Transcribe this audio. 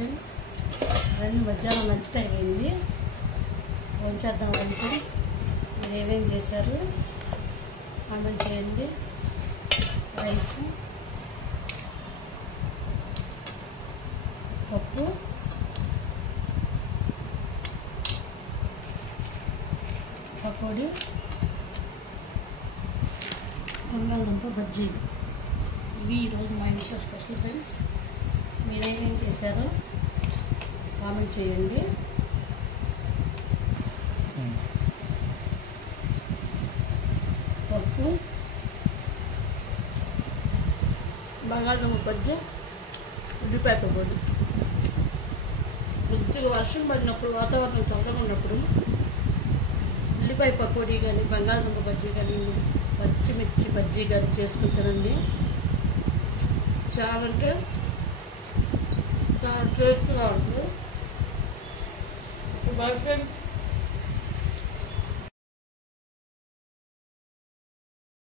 Friends. రండి, మధ్యాహ్నం lunch time అయింది. వంచేద్దాం రండి ఫ్రెండ్స్. మీరు ఏమేం చేశారు కామెంట్ చేయండి. రైస్, పప్పు, పకోడీ, బంగాళదుంప బజ్జీలు. ఇవి ఈరోజు మా ఇంట్లో స్పెషల్ ఫ్రెండ్స్. మీరేమేం చేశారో కామెంట్ చేయండి. పప్పు, బంగాళదుంప బజ్జీ, ఉల్లిపాయ పకోడీ. కొద్దిగా వర్షం పడినప్పుడు, వాతావరణం చల్లగా ఉన్నప్పుడు ఉల్లిపాయ పకోడీ కానీ బంగాళదుంప బజ్జీ కానీ పచ్చిమిర్చి బజ్జీ కానీ చేసుకుంటానండి. చాలా అంటే చాలా టేస్ట్గా ఉంటుంది. Bye friends.